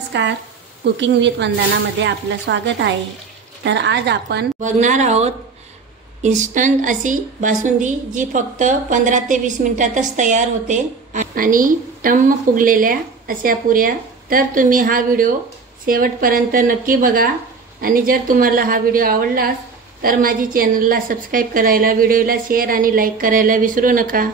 नमस्कार, cooking with वंदनामध्ये आपलं स्वागत आहे। तर आज आपण बघणार आहोत इन्स्टंट अशी बासुंदी जी फक्त 15 ते 20 मिनिटातच तयार होते आणि टम्म फुगलेल्या अशा पुऱ्या। तर तुम्ही हा व्हिडिओ शेवटपर्यंत नक्की बघा आणि जर तुम्हाला हा व्हिडिओ आवडला तर माझी चॅनलला सबस्क्राइब करायला, व्हिडिओला शेअर आणि लाईक करायला विसरू नका।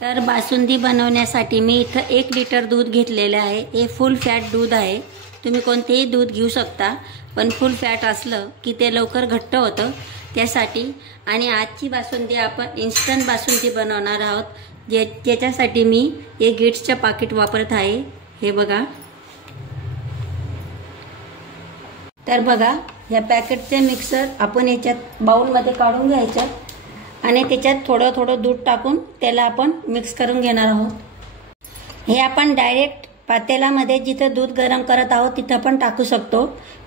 तर बासुंदी बनवण्यासाठी मी इथं 1 लिटर दूध घेतलेले आहे। हे फुल फॅट दूध आहे। तुम्ही कोणतेही दूध घेऊ शकता, पण फुल फॅट असलं की ते लवकर घट्ट होतं त्यासाठी। आणि आजची बासुंदी आपण इन्स्टंट बासुंदी बनवणार आहोत, ज्याच्यासाठी मी एक गिट्सचं पाकिट वापरत आहे। हे बघा। तर बघा, या पॅकेटचे मिक्सर आपण याच्यात बाउलमध्ये काढून घ्यायचं आणि त्याच्यात थोडं थोडं दूध टाकून त्याला आपण मिक्स करून घेणार आहोत। हे आपण डायरेक्ट पातेल्यामध्ये जिथं दूध गरम करत आहोत तिथं पण टाकू शकतो,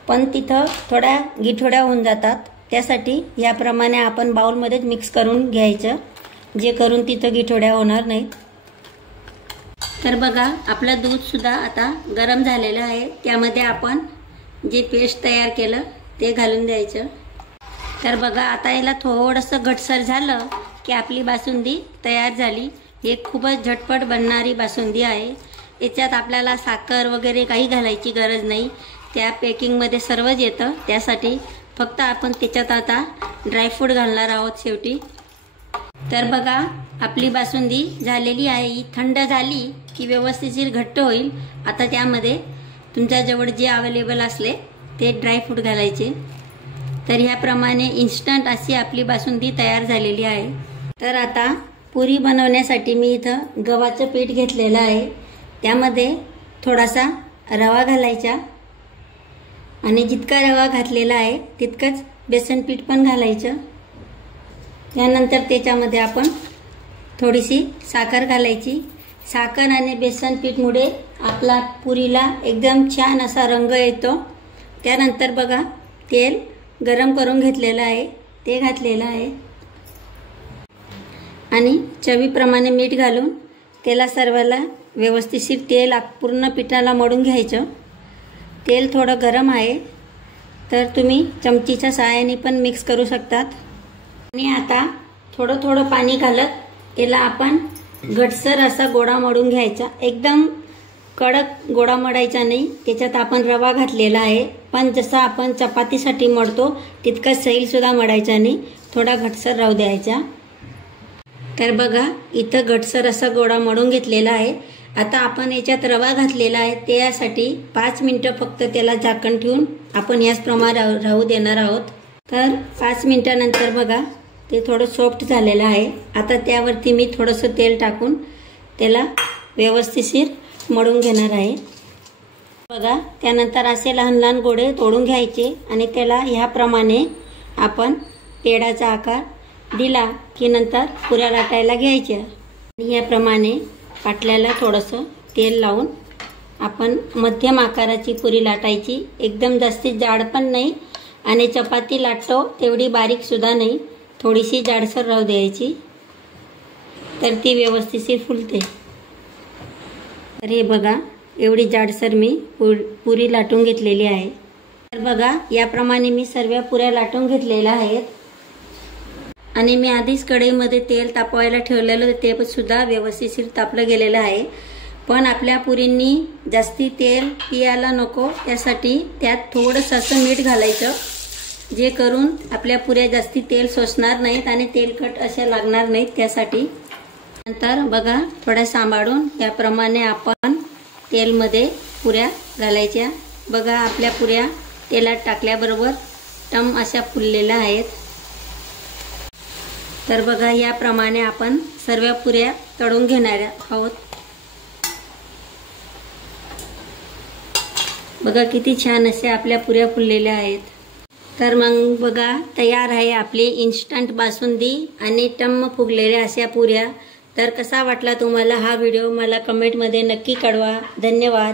पण तिथं थोड्या गिठोड्या होऊन जातात। त्यासाठी याप्रमाणे आपण बाउलमध्येच मिक्स करून घ्यायचं, जे करून तिथं गिठोड्या होणार नाहीत। तर बघा, आपलं दूध सुद्धा आता गरम झालेलं आहे। त्यामध्ये आपण जे पेस्ट तयार केलं ते घालून द्यायचं। तर बघा, आता याला थोडंसं घटसर झालं की आपली बासुंदी तयार झाली। हे खूपच झटपट बनणारी बासुंदी आहे। याच्यात आपल्याला साखर वगैरे काही घालायची गरज नाही, त्या पॅकिंगमध्ये सर्वच येतं। त्यासाठी फक्त आपण त्याच्यात आता ड्रायफ्रूट घालणार आहोत शेवटी। तर बघा, आपली बासुंदी झालेली आहे। ही थंड झाली की व्यवस्थित घट्ट होईल। आता त्यामध्ये तुमच्याजवळ जे अवेलेबल असले ते ड्रायफ्रूट घालायचे। तर ह्याप्रमाणे इन्स्टंट अशी आपली बासुंदी तयार झालेली आहे। तर आता पुरी बनवण्यासाठी मी इथं गव्हाचं पीठ घेतलेलं आहे। त्यामध्ये थोडासा रवा घालायचा आणि जितका रवा घातलेला आहे तितकंच बेसन पीठ पण घालायचं। त्यानंतर त्याच्यामध्ये आपण थोडीशी साखर घालायची। साखर आणि बेसन पीठमुळे आपला पुरीला एकदम छान असा रंग येतो। त्यानंतर बघा, तेल गरम करून घेतलेलं आहे ते घातलेलं आहे आणि चवीप्रमाणे मीठ घालून त्याला सर्वाला व्यवस्थित तेल पूर्ण पिठाला मळून घ्यायचं। तेल थोडं गरम आहे तर तुम्ही चमचीच्या सहाय्याने पण मिक्स करू शकतात। आणि आता थोडं थोडं पाणी घालत याला आपण घटसर असा गोळा मळून घ्यायचा। एकदम कडक गोळा मळायचा नाही, त्याच्यात आपण रवा घातलेला आहे, पण जसा आपण चपातीसाठी मळतो तितका सैल सुद्धा मळायचा नाही, थोडा घटसर राहू द्यायचा। तर बघा, इथं घटसर असा गोळा मळून घेतलेला आहे। आता आपण याच्यात रवा घातलेला आहे, त्यासाठी 5 मिनिटं फक्त त्याला झाकण ठेवून आपण याचप्रमाणे राहू देणार आहोत। तर 5 मिनिटानंतर बघा, ते थोडं सॉफ्ट झालेलं आहे। आता त्यावरती मी थोडंसं तेल टाकून त्याला व्यवस्थित मळून घेणार आहे। बघा, त्यानंतर असे लहान लहान गोळे तोडून घ्यायचे आणि त्याला ह्याप्रमाणे आपण पेढाचा आकार दिला की नंतर पुऱ्या लाटायला घ्यायच्या। आणि याप्रमाणे पाटल्याला थोडंसं तेल लावून आपण मध्यम आकाराची पुरी लाटायची। एकदम जास्तीत जाड पण नाही आणि चपाती लाटतो तेवढी बारीक सुद्धा नाही, थोडीशी जाडसर राहू द्यायची, तर ती व्यवस्थित फुलते। तर हे बघा, एवढी जाडसर मी पुरी लाटून घेतलेली आहे। तर बघा, याप्रमाणे मी सर्व पुऱ्या लाटून घेतलेल्या आहेत आणि मी आधीच कढईमध्ये तेल तापवायला ठेवलेलं, ते सुद्धा व्यवस्थित तापलं गेलेलं आहे। पण आपल्या पुरींनी जास्ती तेल पियाला नको, त्यासाठी त्यात थोडंसं असं मीठ घालायचं, जे करून आपल्या पुऱ्या जास्ती तेल शोषणार नाहीत आणि तेलकट अशा लागणार नाहीत त्यासाठी। नंतर बघा, थोड्या सांभाळून याप्रमाणे आपण तेलमध्ये पुऱ्या घालायच्या। बघा, आपल्या पुऱ्या तेलात टाकल्याबरोबर टम अशा फुललेल्या आहेत। तर बघा, याप्रमाणे आपण सर्व पुऱ्या तळून घेणार आहोत। बघा, किती छान अशा आपल्या पुऱ्या फुललेल्या आहेत। तर मग बघा, तयार आहे आपली इन्स्टंट बासुंदी आणि टम्म फुगलेल्या अशा पुऱ्या। तर कसा वाटला तुम्हाला हा व्हिडिओ, मला कमेंटमध्ये नक्की कळवा। धन्यवाद।